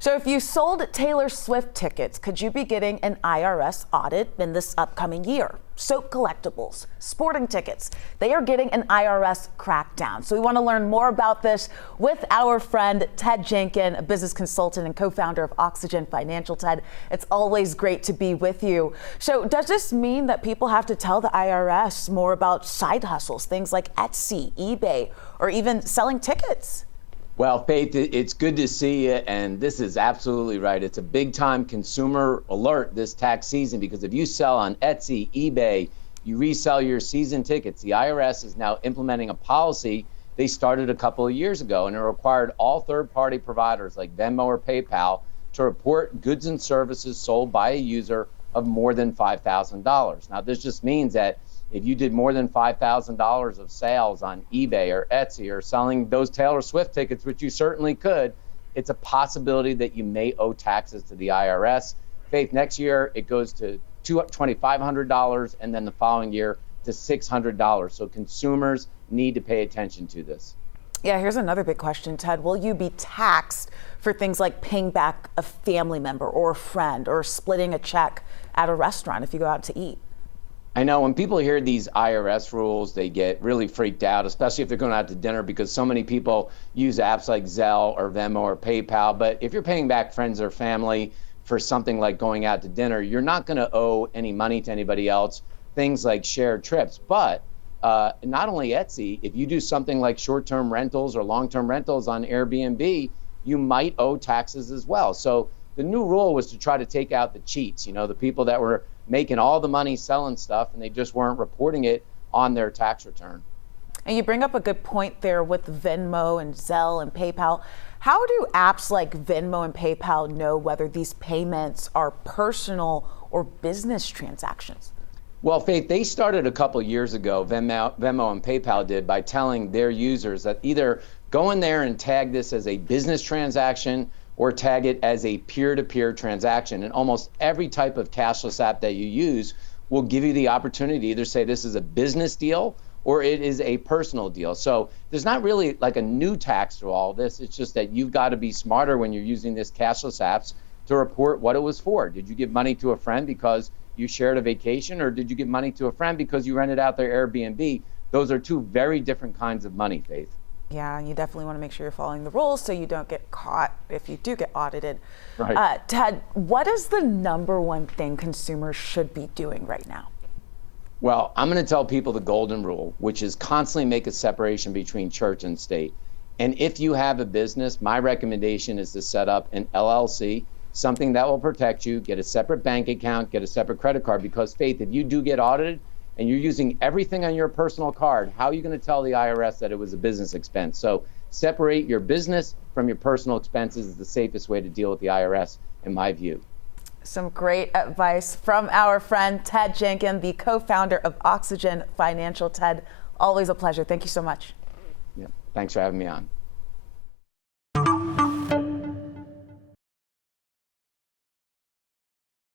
So if you sold Taylor Swift tickets, could you be getting an IRS audit in this upcoming year? Soap collectibles, sporting tickets, they are getting an IRS crackdown. So we want to learn more about this with our friend Ted Jenkin, a business consultant and co-founder of Oxygen Financial. Ted, it's always great to be with you. So does this mean that people have to tell the IRS more about side hustles, things like Etsy, eBay, or even selling tickets? Well, Faith, it's good to see you, and this is absolutely right. It's a big-time consumer alert this tax season, because if you sell on Etsy, eBay, you resell your season tickets. The IRS is now implementing a policy they started a couple of years ago, and it required all third-party providers like Venmo or PayPal to report goods and services sold by a user of more than $5,000. Now, this just means that if you did more than $5,000 of sales on eBay or Etsy or selling those Taylor Swift tickets, which you certainly could, it's a possibility that you may owe taxes to the IRS. Faith, next year it goes to $2,500 and then the following year to $600. So consumers need to pay attention to this. Yeah, here's another big question, Ted. Will you be taxed for things like paying back a family member or a friend or splitting a check at a restaurant if you go out to eat? I know when people hear these IRS rules, they get really freaked out, especially if they're going out to dinner, because so many people use apps like Zelle or Venmo or PayPal. But if you're paying back friends or family for something like going out to dinner, you're not going to owe any money to anybody else, things like shared trips. But not only Etsy, if you do something like short-term rentals or long-term rentals on Airbnb, you might owe taxes as well. So the new rule was to try to take out the cheats, the people that were making all the money selling stuff and they just weren't reporting it on their tax return. And you bring up a good point there with Venmo and Zelle and PayPal. How do apps like Venmo and PayPal know whether these payments are personal or business transactions? Well, Faith, they started a couple years ago, Venmo and PayPal did, by telling their users that either go in there and tag this as a business transaction or tag it as a peer-to-peer transaction. And almost every type of cashless app that you use will give you the opportunity to either say this is a business deal or it is a personal deal. So there's not really like a new tax to all this. It's just that you've got to be smarter when you're using this cashless apps to report what it was for. Did you give money to a friend because you shared a vacation, or did you give money to a friend because you rented out their Airbnb? Those are two very different kinds of money, Faith. Yeah, and you definitely want to make sure you're following the rules so you don't get caught if you do get audited. Right. Ted, what is the number one thing consumers should be doing right now? Well, I'm going to tell people the golden rule, which is constantly make a separation between church and state. And if you have a business, my recommendation is to set up an LLC, something that will protect you, get a separate bank account, get a separate credit card, because Faith, if you do get audited, and you're using everything on your personal card, how are you going to tell the IRS that it was a business expense? So separate your business from your personal expenses is the safest way to deal with the IRS, in my view. Some great advice from our friend Ted Jenkin, the co-founder of Oxygen Financial. Ted, always a pleasure. Thank you so much. Yeah, thanks for having me on.